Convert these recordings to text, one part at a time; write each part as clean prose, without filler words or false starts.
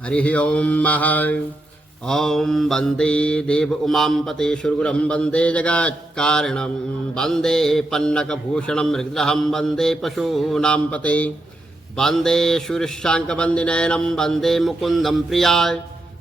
हरिः ओम ओम वंदे देव उमापते सुरगुरं वंदे जगत्कारणं वंदे पन्नकभूषणं मृगद्रहं वंदे पशूनां पते वंदे सूर्यशाङ्कवन्दिनयनं वंदे मुकुन्दं प्रियाय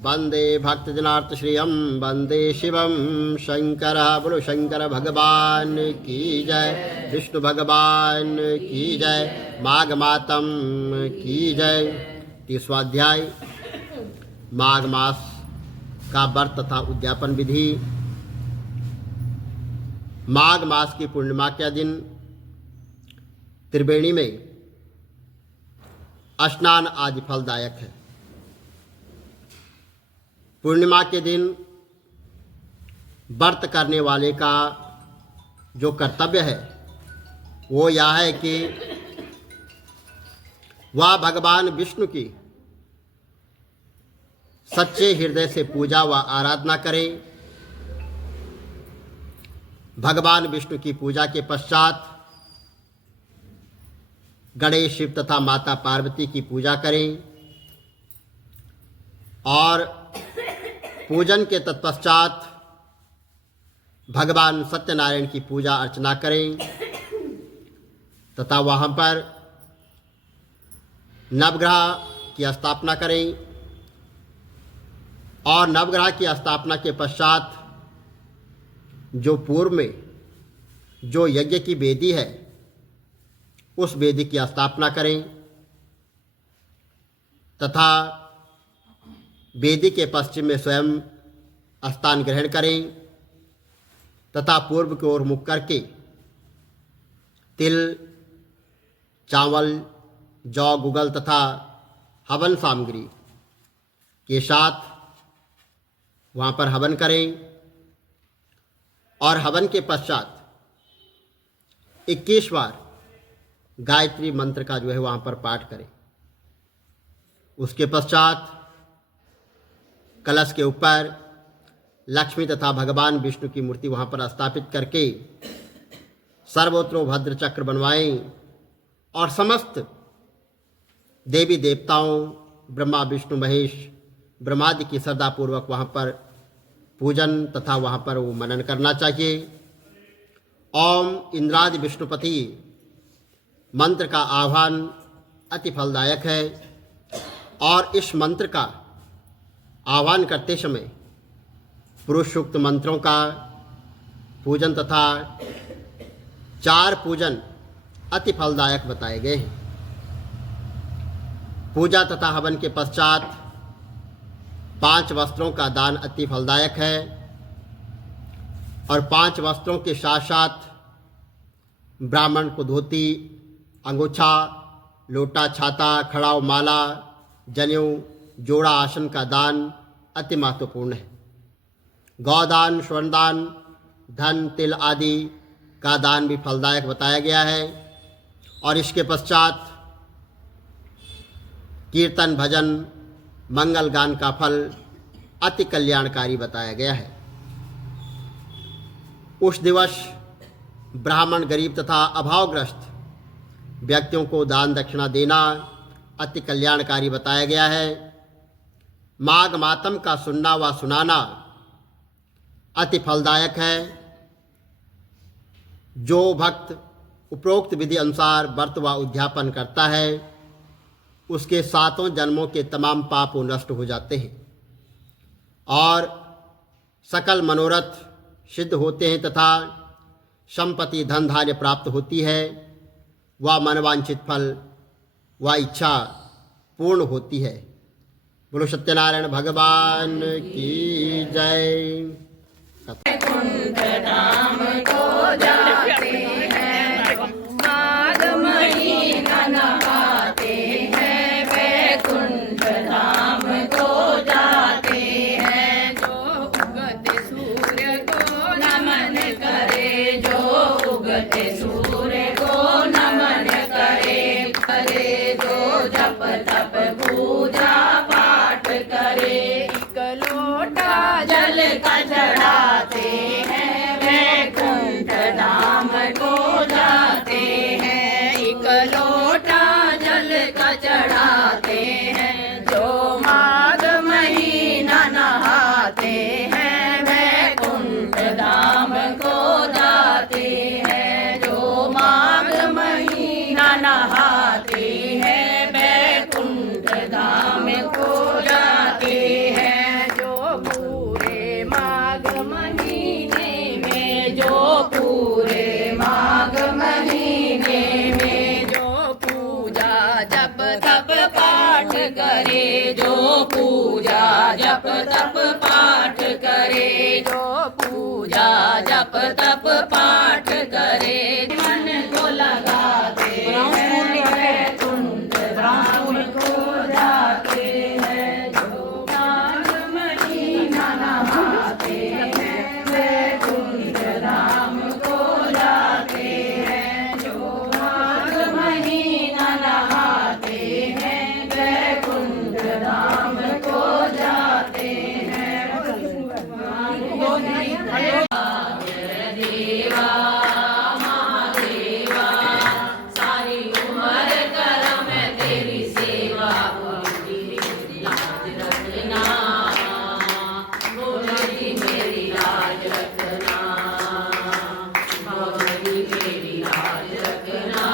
वंदे भक्तजनार्तश्रियं वंदे शिवं शंकर। बोलो शंकर भगवान की जय, विष्णु भगवान की जय, माघ मातम की जय। 30वां अध्याय माघ मास का व्रत तथा उद्यापन विधि। माघ मास की पूर्णिमा के दिन त्रिवेणी में स्नान आदि फलदायक है। पूर्णिमा के दिन व्रत करने वाले का जो कर्तव्य है वो यह है कि वह भगवान विष्णु की सच्चे हृदय से पूजा व आराधना करें। भगवान विष्णु की पूजा के पश्चात गणेश शिव तथा माता पार्वती की पूजा करें और पूजन के तत्पश्चात भगवान सत्यनारायण की पूजा अर्चना करें तथा वहाँ पर नवग्रह की स्थापना करें और नवग्रह की स्थापना के पश्चात जो पूर्व में जो यज्ञ की वेदी है उस वेदी की स्थापना करें तथा वेदी के पश्चिम में स्वयं स्थान ग्रहण करें तथा पूर्व की ओर मुख करके तिल, चावल, जौ, गुगल तथा हवन सामग्री के साथ वहाँ पर हवन करें और हवन के पश्चात 21 बार गायत्री मंत्र का जो है वहाँ पर पाठ करें। उसके पश्चात कलश के ऊपर लक्ष्मी तथा भगवान विष्णु की मूर्ति वहाँ पर स्थापित करके सर्वोत्रो भद्र चक्र बनवाएं और समस्त देवी देवताओं ब्रह्मा विष्णु महेश ब्रह्मादि की श्रद्धापूर्वक वहाँ पर पूजन तथा वहाँ पर वो मनन करना चाहिए। ओम इंद्रादि विष्णुपति मंत्र का आह्वान अति फलदायक है और इस मंत्र का आह्वान करते समय पुरुष सूक्त मंत्रों का पूजन तथा 4 पूजन अति फलदायक बताए गए हैं। पूजा तथा हवन के पश्चात 5 वस्त्रों का दान अति फलदायक है और 5 वस्त्रों के साथ साथ ब्राह्मण को धोती, अंगोछा, लोटा, छाता, खड़ाव, माला, जनेऊ, जोड़ा आसन का दान अति महत्वपूर्ण है। गौदान, स्वर्णदान, धन, तिल आदि का दान भी फलदायक बताया गया है और इसके पश्चात कीर्तन, भजन, मंगल गान का फल अति कल्याणकारी बताया गया है। उस दिवस ब्राह्मण, गरीब तथा अभावग्रस्त व्यक्तियों को दान दक्षिणा देना अति कल्याणकारी बताया गया है। माघ मातम का सुनना व सुनाना अति फलदायक है। जो भक्त उपरोक्त विधि अनुसार व्रत व उद्यापन करता है उसके 7 जन्मों के तमाम पाप नष्ट हो जाते हैं और सकल मनोरथ सिद्ध होते हैं तथा संपत्ति, धन, धान्य प्राप्त होती है। वह मनवांछित फल व इच्छा पूर्ण होती है। बोलो सत्यनारायण भगवान की जय। लोटा जल का चढ़ाते हैं वैकुंठ धाम। करे, जो पूजा जप तप पाठ करे, जो पूजा जप तप पाठ करे, मन को लगाते हैं कुंड धाम को जाते हैं, जो माघ महीना नहाते हैं वे कुंड धाम को जाते हैं, जो माघ महीना नहाते हैं वे कुंड धाम को जाते हैं। देवा महादेवा, सारी उम्र कर मैं तेरी सेवा, बोली लाज रखना, बोली मेरी लाज रखना, बोली मेरी लाज रखना,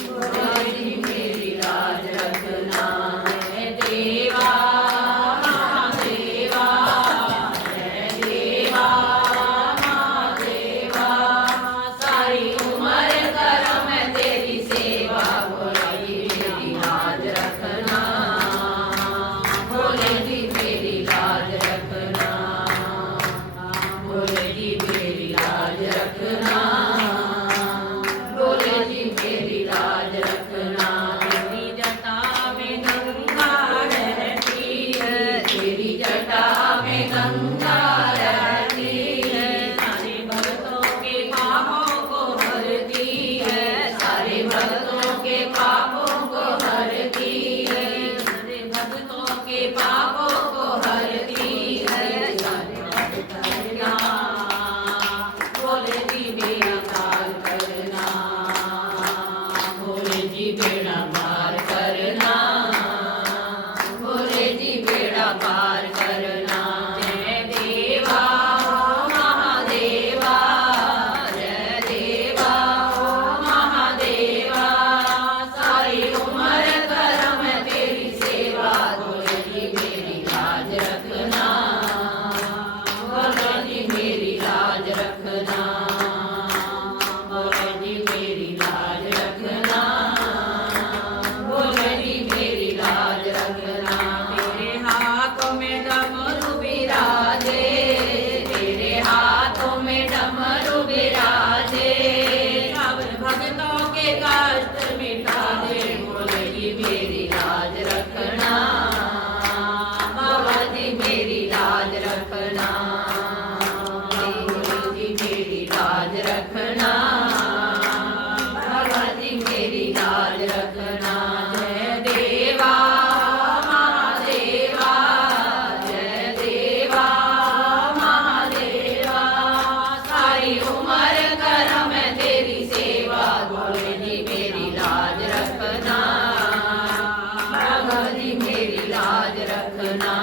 बोली मेरी लाज रखना। जय देवा महादेवा, जय देवा महादेवा, सारी उम्र कर मैं तेरी सेवा, बोली मेरी लाज रखना, बोले जी मेरी लाज रखना, बोले जी मेरी लाज रखना, बोले जी मेरी लाज रखना। तेरी जटा में गंगा रहती है, तेरी जटा में गंगा रहती है, सारे भक्तों के पापों को हरती है, सारे भक्तों के पापों को हरती है, सारे भक्तों के पापों को हरती है, सारे भक्त करना, बोले जी बेड़ा पार करना, बोले जी बेड़ा पार करना, बोले जी बेड़ा पार करना। जय देवा महादेवा, जय देवा महादेवा, सारी उम्र कर मैं तेरी सेवा, बोले जी मेरी लाज रखना, बोले जी मेरी लाज रखना, बोले जी मेरी लाज रखना, बोले जी मेरी लाज रखना। तेरे हाथों में डमरू विराजे, तेरे हाथों में डमरू विराजे, सब भक्तों के कष्ट मिटा दे, बोले जी मेरी लाज रखना, बाबा जी मेरी लाज रखना, बोले जी मेरी लाज रखना, बाबा जी मेरी लाज रखना। जय देवा महादेवा, जय देवा महादेवा, सारी उम्र कर मैं तेरी सेवा, बोले जी मेरी लाज रखना, बाबा जी मेरी लाज रखना।